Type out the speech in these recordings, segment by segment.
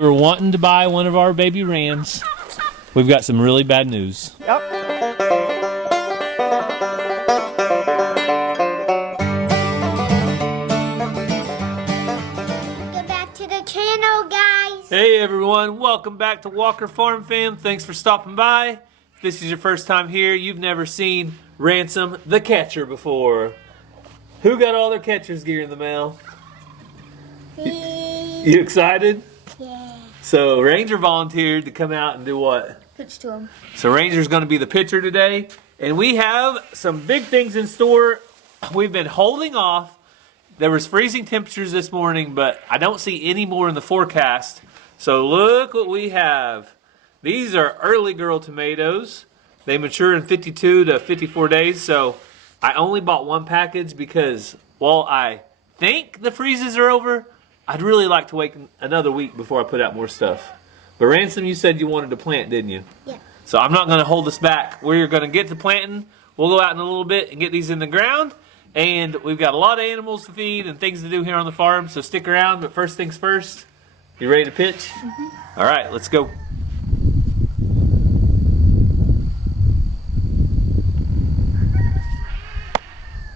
We were wanting to buy one of our baby rams. We've got some really bad news. Yep. Get back to the channel, guys. Hey everyone, welcome back to Walker Farm Fam. Thanks for stopping by. If this is your first time here, you've never seen Ransom the catcher before. Who got all their catcher's gear in the mail? You excited? Yeah. So Ranger volunteered to come out and do what? Pitch to him. So Ranger's going to be the pitcher today. And we have some big things in store. We've been holding off. There was freezing temperatures this morning, but I don't see any more in the forecast. So look what we have. These are early girl tomatoes. They mature in 52 to 54 days. So I only bought one package because while I think the freezes are over, I'd really like to wait another week before I put out more stuff. But Ransom, you said you wanted to plant, didn't you? Yeah. So I'm not going to hold us back. We're going to get to planting. We'll go out in a little bit and get these in the ground. And we've got a lot of animals to feed and things to do here on the farm. So stick around. But first things first, you ready to pitch? Mm-hmm. All right, let's go.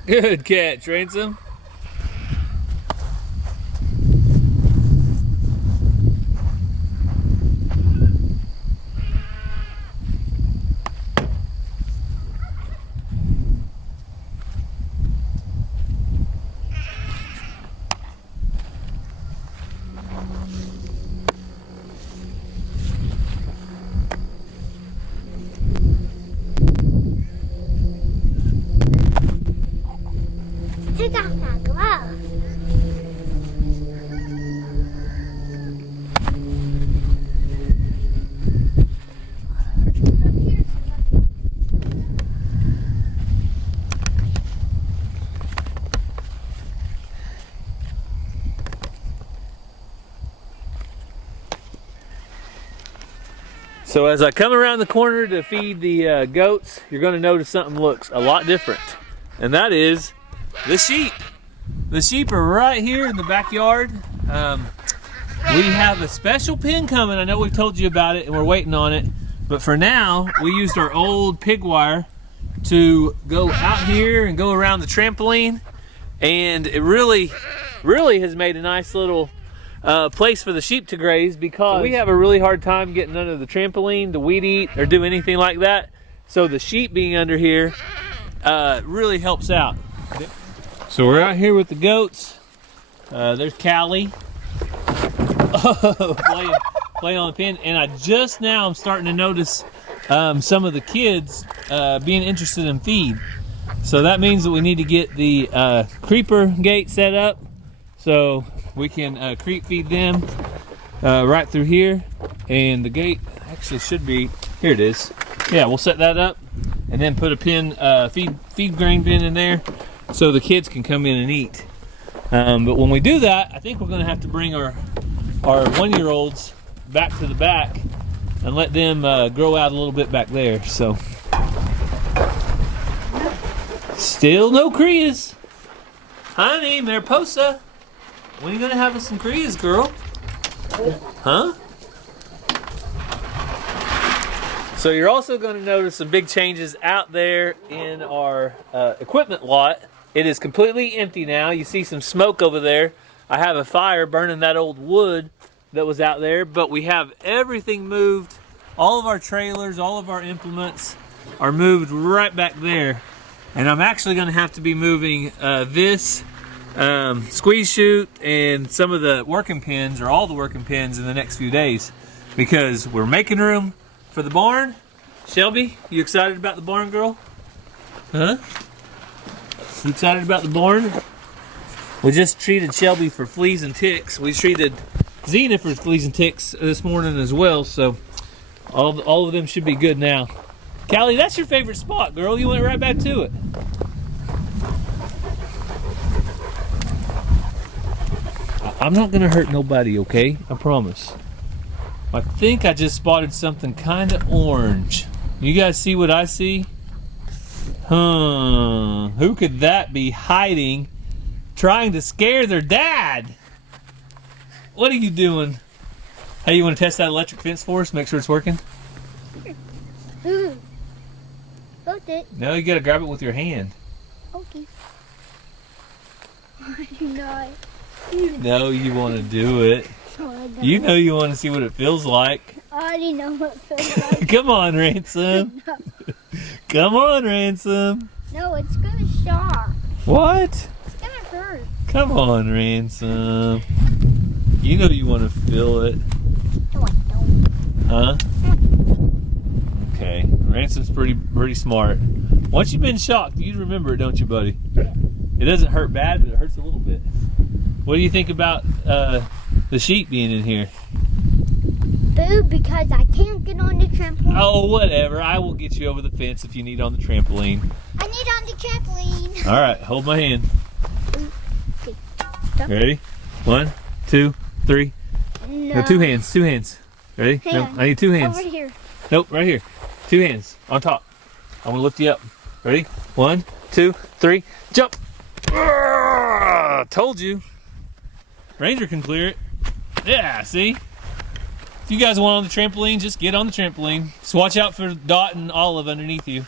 Good catch, Ransom. Take off my glove. So as I come around the corner to feed the goats, you're going to notice something looks a lot different. And that is the sheep. The sheep are right here in the backyard. We have a special pen coming. I know we've told you about it and we're waiting on it. But for now, we used our old pig wire to go out here and go around the trampoline. And it really has made a nice little place for the sheep to graze, because we have a really hard time getting under the trampoline to weed eat or do anything like that. So the sheep being under here really helps out. So we're out here with the goats. There's Callie. Oh, playing on the pin. And I just now am starting to notice some of the kids being interested in feed. So that means that we need to get the creeper gate set up so we can creep feed them right through here. And the gate actually should be, here it is. Yeah, we'll set that up and then put a pin, feed grain bin in there so the kids can come in and eat. But when we do that, I think we're gonna have to bring our 1-year-olds back to the back and let them grow out a little bit back there. So still no crias. Honey, Mariposa, when are you gonna have us some crias, girl? Huh? So you're also going to notice some big changes out there in our equipment lot. It is completely empty now. You see some smoke over there. I have a fire burning that old wood that was out there, but we have everything moved. All of our trailers, all of our implements are moved right back there. And I'm actually going to have to be moving this squeeze chute and some of the working pins, or all the working pins, in the next few days, because we're making room for the barn. Shelby, you excited about the barn, girl? Huh? You excited about the barn? We just treated Shelby for fleas and ticks. We treated Xena for fleas and ticks this morning as well, so all of them should be good now. Callie, that's your favorite spot, girl. You went right back to it. I'm not gonna hurt nobody, okay? I promise. I think I just spotted something kind of orange. You guys see what I see? Who could that be hiding, trying to scare their dad? What are you doing? Hey, you want to test that electric fence for us? Make sure it's working? Both it. No, you got to grab it with your hand. Okay. I do not. No, you want to do it. No, I don't. You know you want to see what it feels like. I already know what it feels like. Come on, Ransom. Come on, Ransom. No, it's gonna shock. What? It's gonna hurt. Come on, Ransom. You know you want to feel it. No, I don't. Huh? Okay. Ransom's pretty smart. Once you've been shocked, you remember it, don't you, buddy? It doesn't hurt bad, but it hurts a little bit. What do you think about the sheep being in here? Boo, because I can't get on the trampoline. Oh, whatever. I will get you over the fence if you need on the trampoline. I need on the trampoline. All right, hold my hand. Okay. Ready? 1, 2, 3. No. No, two hands. Ready? Hang No, on. I need 2 hands. Over here. Nope, right here. 2 hands on top. I'm gonna lift you up. Ready? 1, 2, 3, jump! Told you. Ranger can clear it. Yeah, see? If you guys want on the trampoline, just get on the trampoline. Just watch out for Dot and Olive underneath you.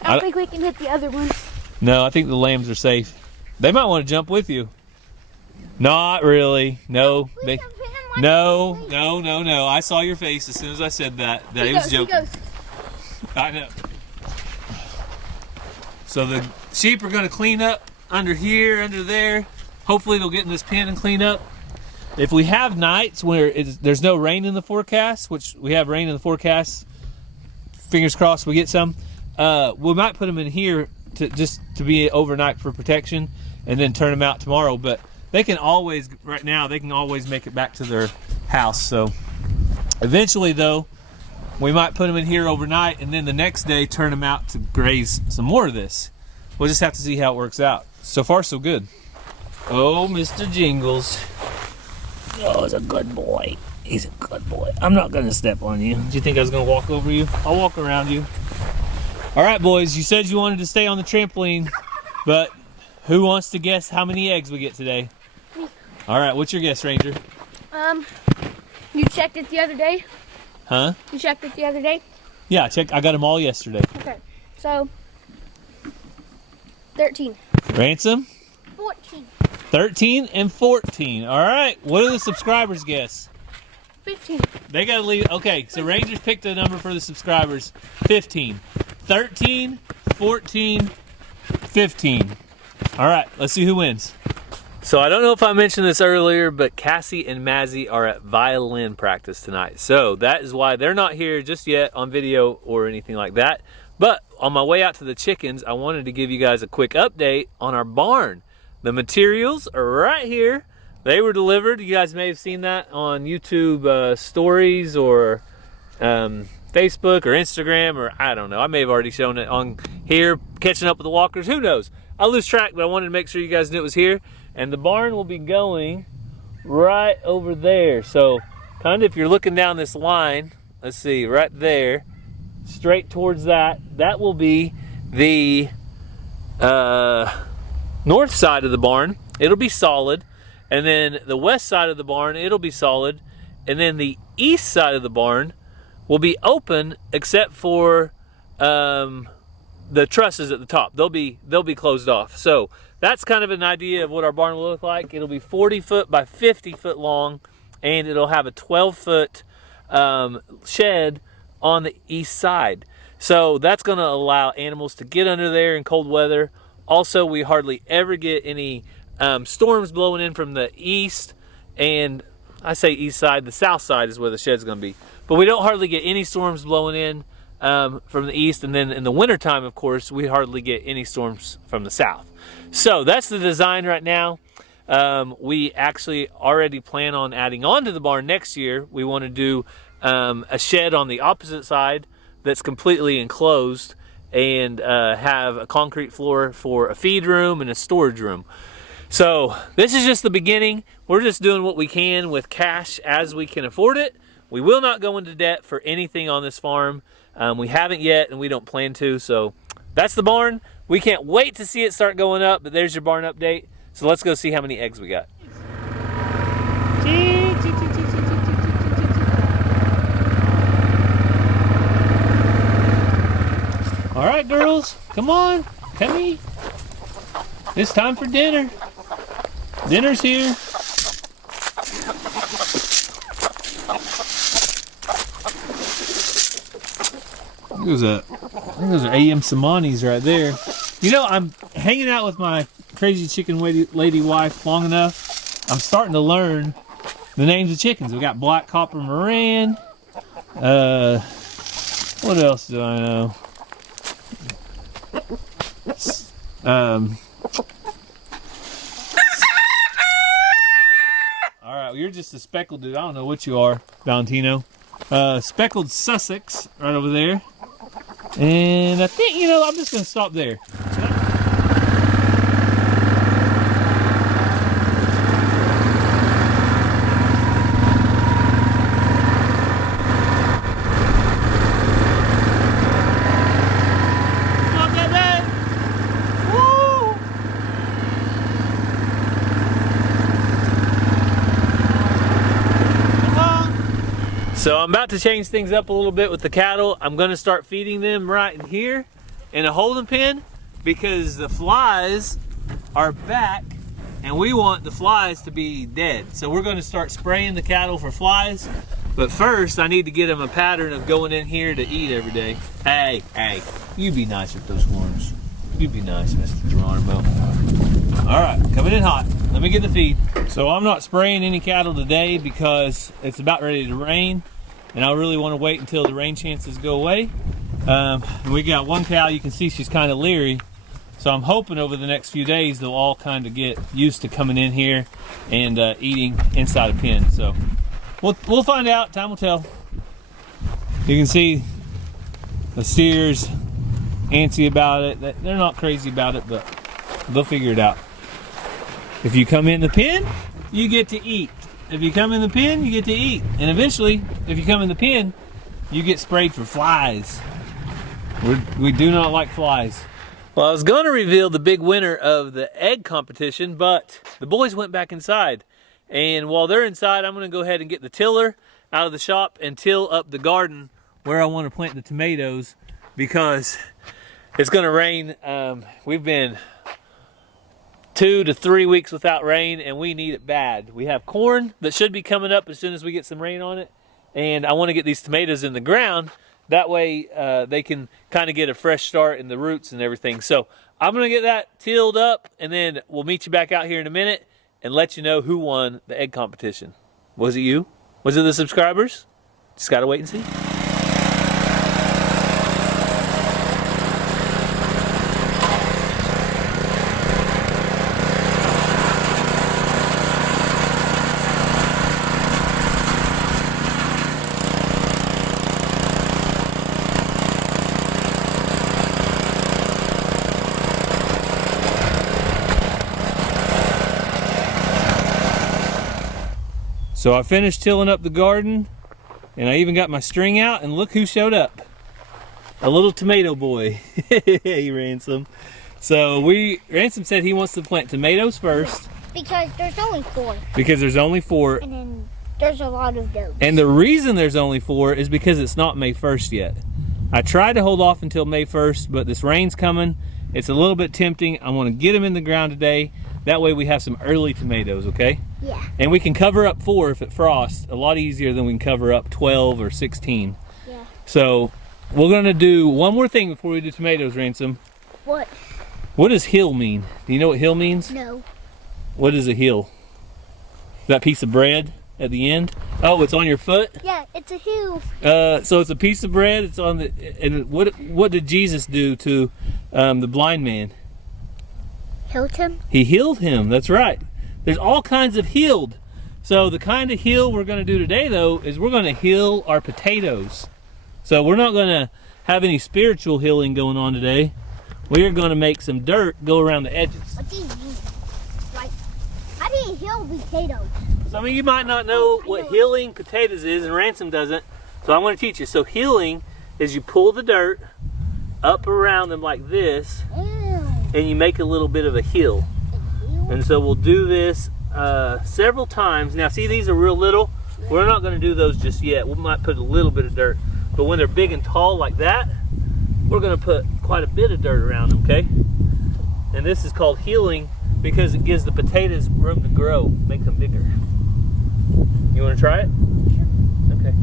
I don't think we can hit the other ones. No, I think the lambs are safe. They might want to jump with you. Not really. No. They. No. I saw your face as soon as I said that. That he was joking. I know. So the sheep are going to clean up under here, under there. Hopefully they'll get in this pen and clean up. If we have nights where there's no rain in the forecast, which we have rain in the forecast, fingers crossed we get some, we might put them in here to be overnight for protection and then turn them out tomorrow. But they can always, right now, they can always make it back to their house. So eventually, though, we might put them in here overnight and then the next day turn them out to graze some more of this. We'll just have to see how it works out. So far, so good. Oh, Mr. Jingles. Oh, he's a good boy. He's a good boy. I'm not going to step on you. Do you think I was going to walk over you? I'll walk around you. All right, boys. You said you wanted to stay on the trampoline, but who wants to guess how many eggs we get today? All right, what's your guess, Ranger? You checked it the other day? Huh? You checked it the other day? Yeah, I got them all yesterday. Okay. So 13. Ransom? 14. 13 and 14. All right. What do the subscribers guess? 15. They got to leave. Okay, so Rangers picked a number for the subscribers. 15. 13, 14, 15. All right, let's see who wins. So I don't know if I mentioned this earlier, but Cassie and Mazzy are at violin practice tonight. So that is why they're not here just yet on video or anything like that. But on my way out to the chickens, I wanted to give you guys a quick update on our barn. The materials are right here. They were delivered. You guys may have seen that on YouTube stories or Facebook or Instagram, or I don't know. I may have already shown it on here, catching up with the walkers. Who knows? I lose track, but I wanted to make sure you guys knew it was here. And the barn will be going right over there. So kind of if you're looking down this line, let's see, right there, straight towards that will be the north side of the barn. It'll be solid. And then the west side of the barn, it'll be solid. And then the east side of the barn will be open except for the trusses at the top. They'll be closed off. So that's kind of an idea of what our barn will look like. It'll be 40 foot by 50 foot long, and it'll have a 12-foot shed on the east side. So that's going to allow animals to get under there in cold weather. Also, we hardly ever get any storms blowing in from the east, and I say east side, the south side is where the shed's going to be. But we don't hardly get any storms blowing in from the east, and then in the wintertime, of course, we hardly get any storms from the south. So that's the design right now. We actually already plan on adding on to the barn next year. We want to do a shed on the opposite side that's completely enclosed and have a concrete floor for a feed room and a storage room. So this is just the beginning. We're just doing what we can with cash as we can afford it. We will not go into debt for anything on this farm. We haven't yet, and we don't plan to. So that's the barn. We can't wait to see it start going up, but there's your barn update. So let's go see how many eggs we got. Come on, come eat. It's time for dinner. Dinner's here. Those are AM Samanis right there. You know, I'm hanging out with my crazy chicken lady wife long enough. I'm starting to learn the names of chickens. We got Black Copper Moran. What else do I know? All right, well, you're just a speckled dude. I don't know what you are, Valentino. Speckled Sussex right over there. And I think, you know, I'm just going to stop there. So I'm about to change things up a little bit with the cattle. I'm going to start feeding them right in here in a holding pen because the flies are back and we want the flies to be dead. So we're going to start spraying the cattle for flies. But first I need to get them a pattern of going in here to eat every day. Hey, you be nice with those worms. You be nice, Mr. Geronimo. All right, coming in hot. Let me get the feed. So I'm not spraying any cattle today because it's about ready to rain. And I really want to wait until the rain chances go away. And we got one cow, you can see she's kind of leery. So I'm hoping over the next few days they'll all kind of get used to coming in here and eating inside a pen. So we'll find out, time will tell. You can see the steers antsy about it. They're not crazy about it, but they'll figure it out. If you come in the pen, you get to eat. If you come in the pen, you get to eat. And eventually, if you come in the pen, you get sprayed for flies. We do not like flies. Well, I was going to reveal the big winner of the egg competition, but the boys went back inside. And while they're inside, I'm going to go ahead and get the tiller out of the shop and till up the garden where I want to plant the tomatoes because it's going to rain. We've been 2 to 3 weeks without rain and we need it bad. We have corn that should be coming up as soon as we get some rain on it, and I want to get these tomatoes in the ground. That way they can kind of get a fresh start in the roots and everything. So I'm going to get that tilled up and then we'll meet you back out here in a minute and let you know who won the egg competition. Was it you? Was it the subscribers? Just got to wait and see. So I finished tilling up the garden and I even got my string out and look who showed up. A little tomato boy. Hey, Ransom. So Ransom said he wants to plant tomatoes first. Because there's only 4. Because there's only 4. And then there's a lot of those. And the reason there's only 4 is because it's not May 1st yet. I tried to hold off until May 1st, but this rain's coming. It's a little bit tempting. I want to get them in the ground today. That way we have some early tomatoes, okay? Yeah. And we can cover up 4 if it frosts, a lot easier than we can cover up 12 or 16. Yeah. So we're gonna do one more thing before we do tomatoes, Ransom. What? What does hill mean? Do you know what hill means? No. What is a hill? That piece of bread at the end? Oh, it's on your foot? Yeah, it's a hill. So it's a piece of bread, it's on the, and what did Jesus do to the blind man? Healed him? He healed him, that's right. There's all kinds of healed. So the kind of heal we're gonna do today though, is we're gonna heal our potatoes. So we're not gonna have any spiritual healing going on today. We are gonna make some dirt go around the edges. What do you mean? Like, how do you heal potatoes? Some of you might not know what healing potatoes is, and Ransom doesn't. So I'm gonna teach you. So healing is you pull the dirt up around them like this, and you make a little bit of a hill. And so we'll do this several times. Now see, these are real little. We're not gonna do those just yet. We might put a little bit of dirt. But when they're big and tall like that, we're gonna put quite a bit of dirt around them, okay? And this is called healing because it gives the potatoes room to grow, make them bigger. You wanna try it? Sure. Okay.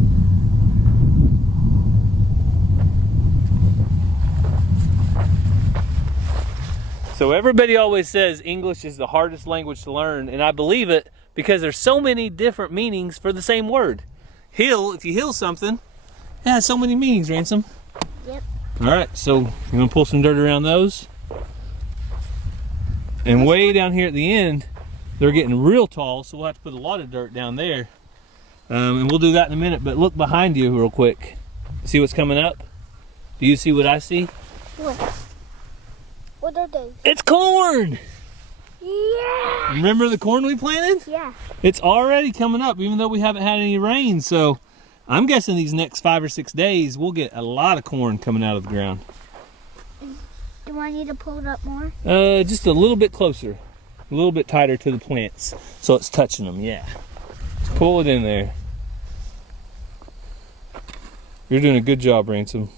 So everybody always says English is the hardest language to learn, and I believe it because there's so many different meanings for the same word. Heal, if you heal something, it has so many meanings, Ransom. Yep. All right, so you're gonna pull some dirt around those. And way down here at the end, they're getting real tall, so we'll have to put a lot of dirt down there. And we'll do that in a minute, but look behind you real quick. See what's coming up? Do you see what I see? What? What are those? It's corn! Yeah! Remember the corn we planted? Yeah. It's already coming up, even though we haven't had any rain. So I'm guessing these next 5 or 6 days, we'll get a lot of corn coming out of the ground. Do I need to pull it up more? Just a little bit closer, a little bit tighter to the plants, so it's touching them. Yeah. Just pull it in there. You're doing a good job, Ransom.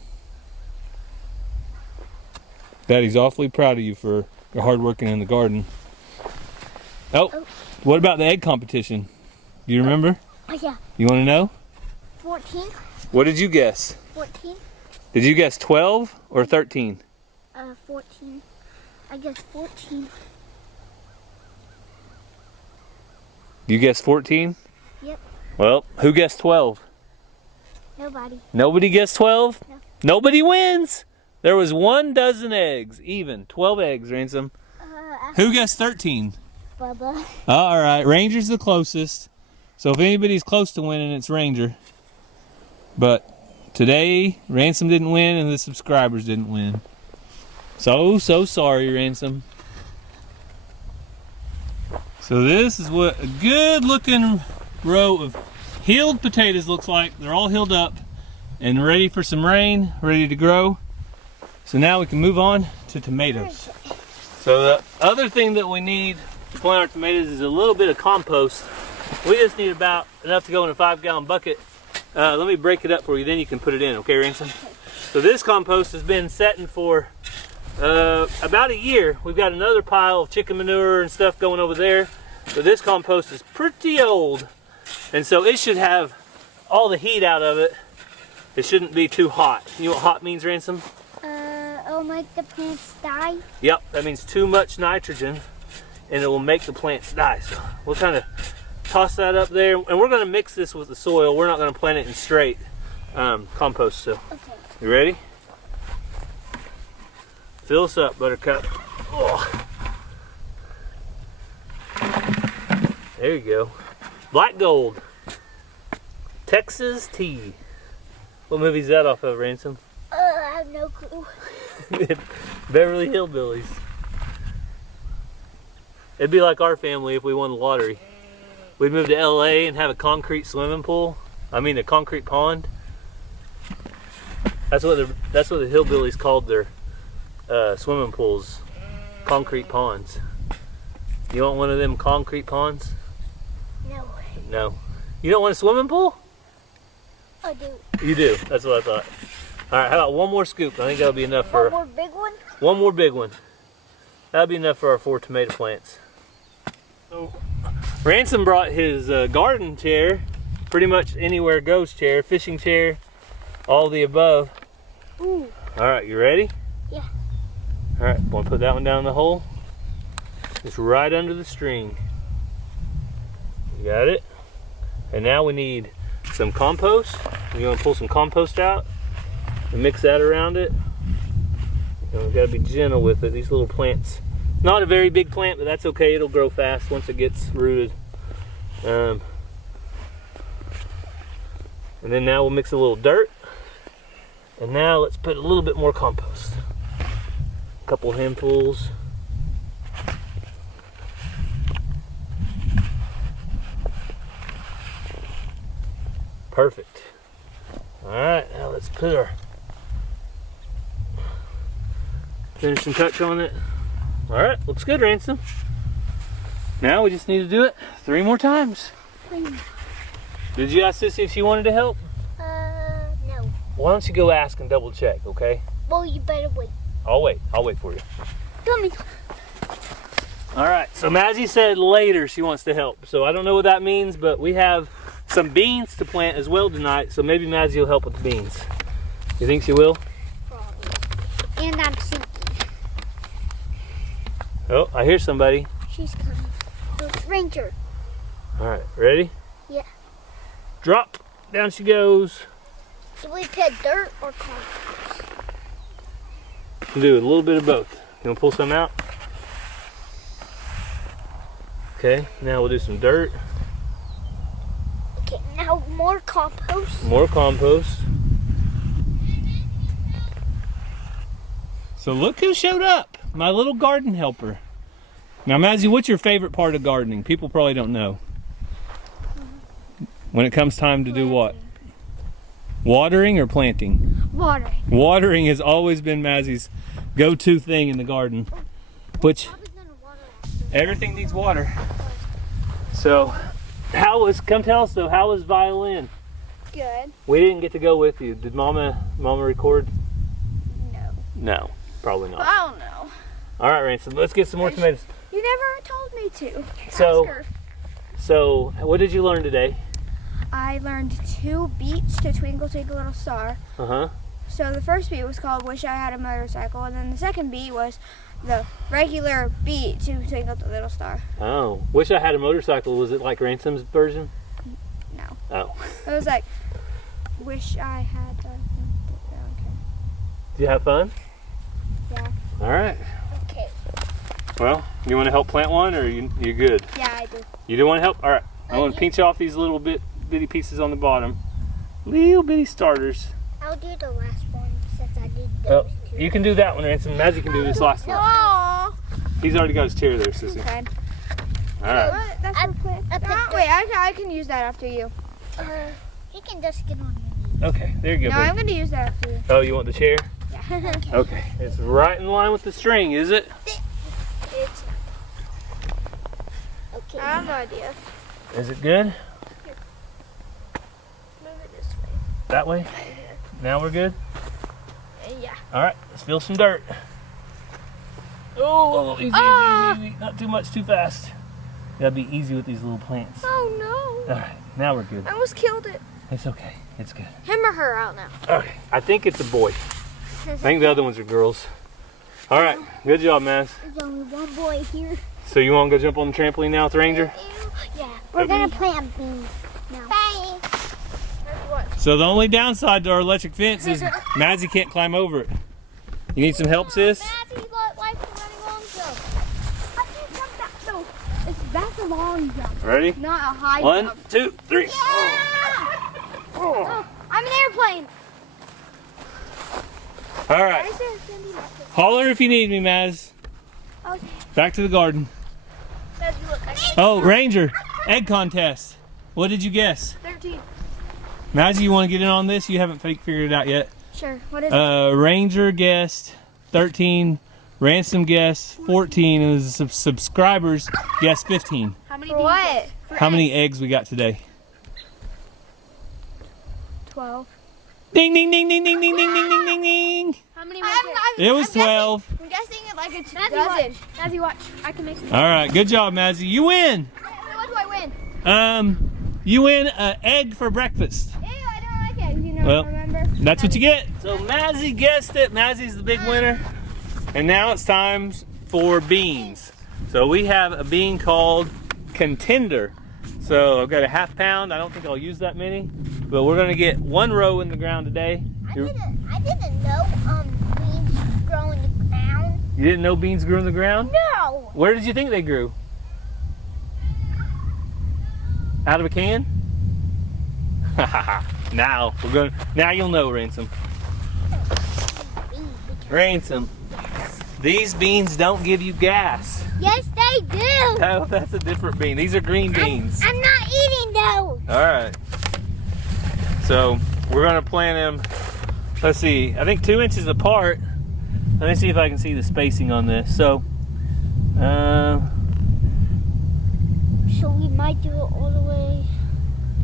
Daddy's awfully proud of you for your hard working in the garden. Oh, what about the egg competition? Do you remember? Oh, yeah. You want to know? 14. What did you guess? 14. Did you guess 12 or 13? 14. I guess 14. You guessed 14? Yep. Well, who guessed 12? Nobody. Nobody guessed 12? No. Nobody wins. There was 1 dozen eggs, even 12 eggs, Ransom. Who guessed 13? Bubba. All right, Ranger's the closest. So if anybody's close to winning, it's Ranger. But today, Ransom didn't win and the subscribers didn't win. So sorry, Ransom. So this is what a good looking row of healed potatoes looks like. They're all healed up and ready for some rain, ready to grow. So now we can move on to tomatoes. So the other thing that we need to plant our tomatoes is a little bit of compost. We just need about enough to go in a 5-gallon bucket. Let me break it up for you, then you can put it in, okay, Ransom? So this compost has been setting for about a year. We've got another pile of chicken manure and stuff going over there. So this compost is pretty old. And so it should have all the heat out of it. It shouldn't be too hot. You know what hot means, Ransom? It'll make the plants die. Yep, that means too much nitrogen and it will make the plants die. So we'll kind of toss that up there, and we're going to mix this with the soil. We're not going to plant it in straight compost. So, Okay. You ready? Fill us up, Buttercup. Oh. There you go. Black Gold. Texas Tea. What movie is that off of, Ransom? I have no clue. Beverly Hillbillies. It'd be like our family if we won the lottery. We'd move to LA and have a concrete swimming pool. I mean a concrete pond. That's what the hillbillies called their swimming pools. Concrete ponds. You want one of them concrete ponds? No. No. You don't want a swimming pool? I do. You do. That's what I thought. All right, how about one more scoop? I think that'll be enough for... One more big one? One more big one. That'll be enough for our 4 tomato plants. So, Ransom brought his garden chair, pretty much anywhere goes chair, fishing chair, all the above. Ooh. All right, you ready? Yeah. All right, want to put that one down in the hole? Just right under the string. You got it? And now we need some compost. We're going to pull some compost out and mix that around it. And we've got to be gentle with it. These little plants. Not a very big plant, but that's okay. It'll grow fast once it gets rooted. And then now we'll mix a little dirt. And now let's put a little bit more compost. A couple handfuls. Perfect. All right, now let's put our finishing touch on it. All right, looks good, Ransom. Now we just need to do it 3 more times. Please. Did you ask Sissy if she wanted to help? No. Why don't you go ask and double check, okay? Well, you better wait. I'll wait. I'll wait for you. Gummy. All right, so Mazzy said later she wants to help. So I don't know what that means, but we have some beans to plant as well tonight. So maybe Mazzy will help with the beans. You think she will? Probably. And I'm sinking. Oh, I hear somebody. She's coming. It's Ranger. All right, ready? Yeah. Drop. Down she goes. Do we put dirt or compost? Do a little bit of both. You want to pull some out? Okay, now we'll do some dirt. Okay, now more compost. More compost. So look who showed up. My little garden helper. Now, Mazzy, what's your favorite part of gardening? People probably don't know. When it comes time to do what? Watering or planting? Watering. Watering has always been Mazzy's go-to thing in the garden. Which, everything needs water. So, come tell us though, how was Violin? Good. We didn't get to go with you. Did Mama record? No. No, probably not. I don't know. All right, Ransom, let's get some more tomatoes. You never told me to. So- Ask her. So, what did you learn today? I learned 2 beats to Twinkle Twinkle Little Star. Uh-huh. So the first beat was called Wish I Had a Motorcycle, and then the second beat was the regular beat to Twinkle Little Star. Oh, wish I had a motorcycle. Was it like Ransom's version? No. Oh. It was like, wish I had a... Okay. Did you have fun? Yeah. All right. Okay. Well, you want to help plant one, or you good? Yeah, I do. You do want to help? All right. I want to pinch off these little bitty pieces on the bottom. Little bitty starters. I'll do the last one since I did Oh, those two. you can do that one, Ransom. Mazzy can do this last one. Aww. He's already got his chair there, Sissy. Okay. All right. What? That's I- so quick. I put the- Wait, I can use that after you. He can just get on your knees. Okay, there you go. No, baby. I'm going to use that after you. Oh, you want the chair? Yeah. Okay. It's right in line with the string, is it? It's, Okay. I have no idea. Is it good? Move it this way. That way? Now we're good? Yeah. All right, let's fill some dirt. Oh, easy, easy, easy. Not too much, too fast. You gotta be easy with these little plants. Oh no. All right, now we're good. I almost killed it. It's okay, it's good. Him or her, I don't know. Okay, I think it's a boy. I think the other ones are girls. All right, good job, Maz. There's only one boy here. So you wanna go jump on the trampoline now with Ranger? Yeah. We're gonna plant beans now. Bye. So the only downside to our electric fence is Mazzy can't climb over it. You need some help, sis? That's a long jump, Ready? not a high 1, jump. 2, 3. Oh, I'm an airplane. All right. Holler if you need me, Maz. Okay. Back to the garden. That's look. Oh, Ranger, egg contest. What did you guess? 13. Mazzy, you want to get in on this? You haven't figured it out yet. Sure. What is it? Ranger guessed 13, Ransom guessed 14, and the subscribers guessed 15. How many? For what? For How many eggs we got today? 12. Ding, ding, ding, ding, ding, ding, ding, ding, ding, ding, ding. How many was it? It was 12. I'm guessing it like a dozen. Mazzy, watch. I can make some. All right, good job, Mazzy. You win. What do I win? You win an egg for breakfast. Ew, I don't like it. You know, Well, remember? That's what you get. So Mazzy guessed it. Mazzy's the big winner. And now it's time for beans. So we have a bean called Contender. So I've got a ½ pound. I don't think I'll use that many, but we're gonna get 1 row in the ground today. I didn't know beans grow in the ground. You didn't know beans grew in the ground? No. Where did you think they grew? Out of a can? Now you'll know, Ransom. Ransom, these beans don't give you gas. Yes, they do. No, that's a different bean. These are green beans. I'm not eating those. All right. So we're gonna plant them. Let's see. I think 2 inches apart. Let me see if I can see the spacing on this. So, So we might do it all the way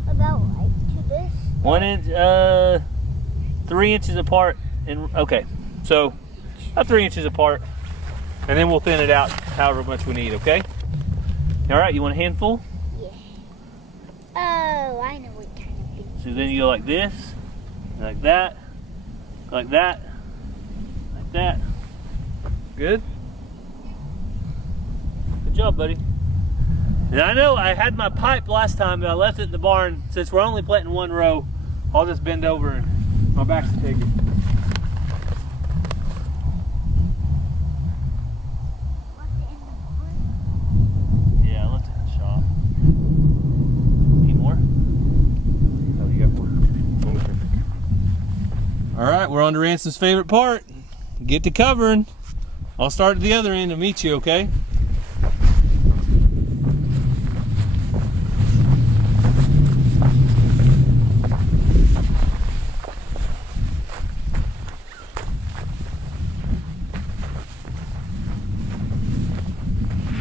about like to this. 1 inch, 3 inches apart. And okay. So about 3 inches apart, and then we'll thin it out however much we need, okay? All right, you want a handful? Yeah. Oh, I know what kind of beans. So then you go like this, like that, like that, like that. Good? Good job, buddy. And I know I had my pipe last time, but I left it in the barn. Since we're only planting one row, I'll just bend over and my back's to take it. Yeah, I left it in the shop. Need more? Oh, you got more? Okay. All right, we're on to Ransom's favorite part. Get to covering. I'll start at the other end and meet you, okay?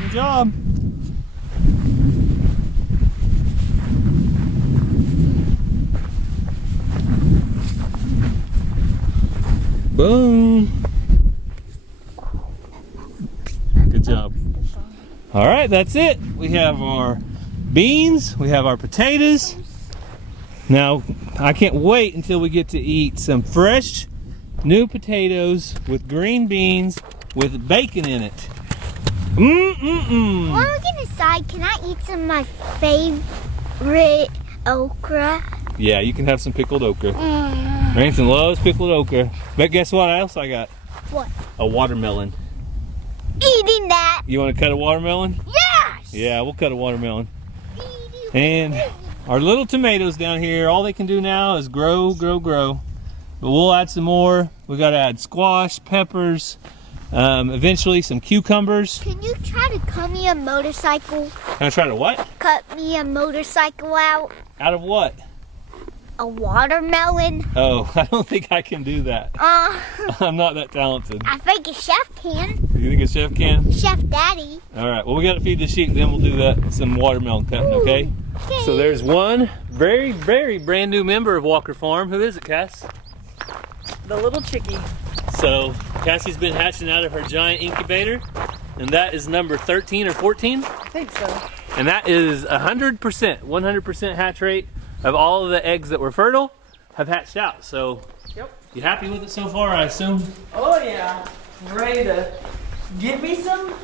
Good job. Boom. Good job. All right, that's it. We have our beans, we have our potatoes. Now, I can't wait until we get to eat some fresh new potatoes with green beans with bacon in it. While we're gonna decide, can I eat some of my favorite okra? Yeah, you can have some pickled okra. Ransom loves pickled okra. But guess what else I got? What? A watermelon. Eating that. You want to cut a watermelon? Yes. Yeah, we'll cut a watermelon. And our little tomatoes down here, all they can do now is grow, grow, grow. But we'll add some more. We got to add squash, peppers, eventually some cucumbers. Can you try to cut me a motorcycle? Can I try to what? Cut me a motorcycle out? Out of what? A watermelon? Oh, I don't think I can do that. I'm not that talented. I think a chef can. You think a chef can? Chef Daddy. All right, well, we got to feed the sheep, then we'll do that, some watermelon cutting, okay? Okay. So there's one very, very brand new member of Walker Farm. Who is it, Cass? The little chickie. So Cassie's been hatching out of her giant incubator, and that is number 13 or 14. I think so. And that is 100% hatch rate of all of the eggs that were fertile have hatched out. So Yep. you happy with it so far, I assume? Oh yeah. I'm ready to get me some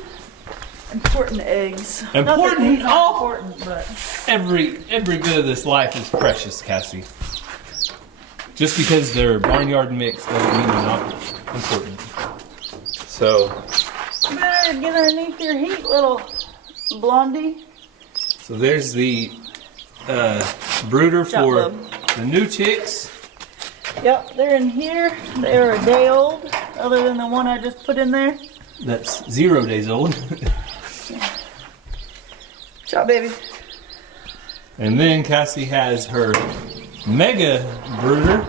important eggs. Not that Important? these aren't Oh! important, but Every bit of this life is precious, Cassie. Just because they're barnyard mixed doesn't mean they're not important. So you better get underneath your heat, little blondie. there's the brooder Chop for love. the new chicks. Yep, they're in here. They're a day old, other than the one I just put in there. That's 0 days old. Chop, baby. And then Cassie has her mega brooder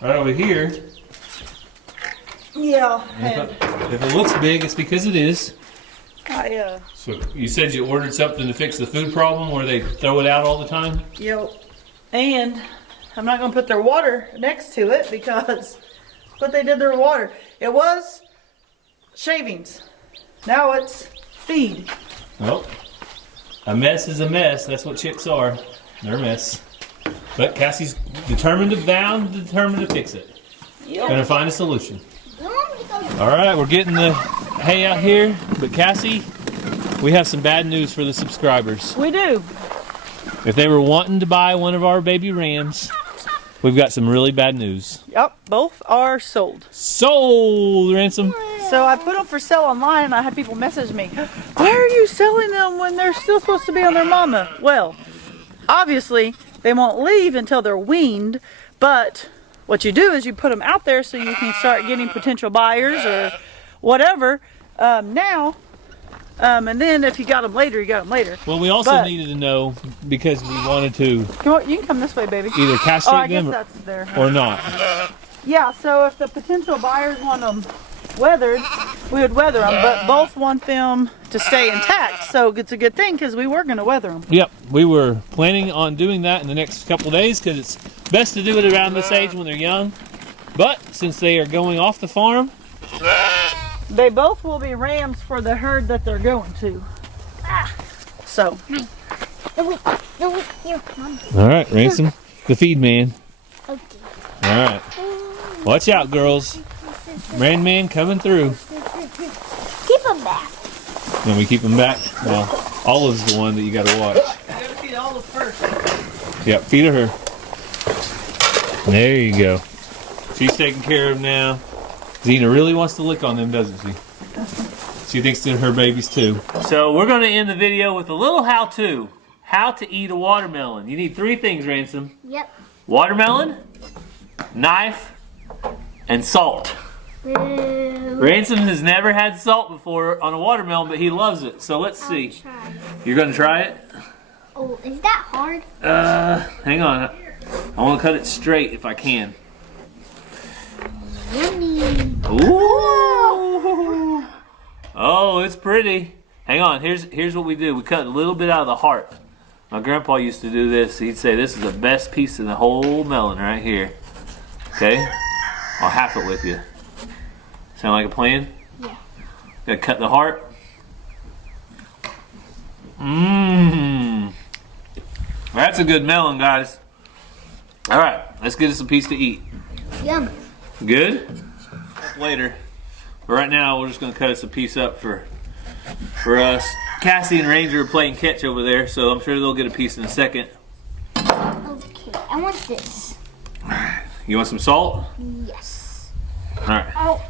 right over here. Yeah, And and if it looks big, it's because it is. I So you said you ordered something to fix the food problem where they throw it out all the time? Yep. And I'm not going to put their water next to it because what they did to their water. It was shavings. Now it's feed. Well, a mess is a mess. That's what chicks are. They're a mess. But Cassie's determined to fix it. Yep. Gonna find a solution. All right, we're getting the hay out here. But Cassie, we have some bad news for the subscribers. We do. If they were wanting to buy one of our baby rams, we've got some really bad news. Yep, both are sold. Sold, Ransom. So I put them for sale online and I had people message me, why are you selling them when they're still supposed to be on their mama? Well, obviously they won't leave until they're weaned, but what you do is you put them out there so you can start getting potential buyers or whatever now. And then if you got them later, you got them later. Well, we also But- needed to know because we wanted to Come on, you can come this way, baby. either Oh, I castrate guess them that's there. or not. Yeah, so if the potential buyers want them weathered, we would weather them, but both want them to stay intact. So it's a good thing because we were going to weather them. Yep, we were planning on doing that in the next couple of days because it's best to do it around this age when they're young. But since they are going off the farm, They both will be rams for the herd that they're going to. So. No, wait, here, Mom. all right, Ransom, the feed man. Okay. All right, watch out, girls. Rain man coming through. Keep them back. Then we keep them back. Well, Olive's the one that you got to watch. You gotta feed Olive first. Yep, feed her. There you go. She's taken care of now. Xena really wants to lick on them, doesn't she? She thinks they're her babies too. So we're going to end the video with a little how-to. How to eat a watermelon. You need 3 things, Ransom. Yep. Watermelon, knife, and salt. Ransom has never had salt before on a watermelon, but he loves it. So let's see. Try. You're going to try it? Oh, is that hard? Hang on. I want to cut it straight if I can. Yummy. Ooh! Oh, it's pretty. Hang on. Here's what we do. We cut a little bit out of the heart. My grandpa used to do this. He'd say, this is the best piece of the whole melon right here. Okay? I'll half it with you. Sound like a plan? Yeah. Gotta cut the heart. Mmm. That's a good melon, guys. All right, let's get us a piece to eat. Yum. Good? Later. But right now, we're just gonna cut us a piece up for us. Cassie and Ranger are playing catch over there, so I'm sure they'll get a piece in a second. Okay, I want this. You want some salt? Yes. All right. Oh.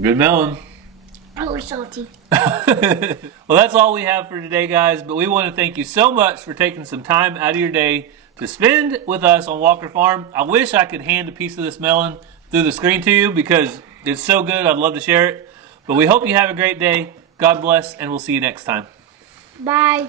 Good melon. Oh, we're salty. Well, that's all we have for today, guys. But we want to thank you so much for taking some time out of your day to spend with us on Walker Farm. I wish I could hand a piece of this melon through the screen to you because it's so good. I'd love to share it. But we hope you have a great day. God bless, and we'll see you next time. Bye.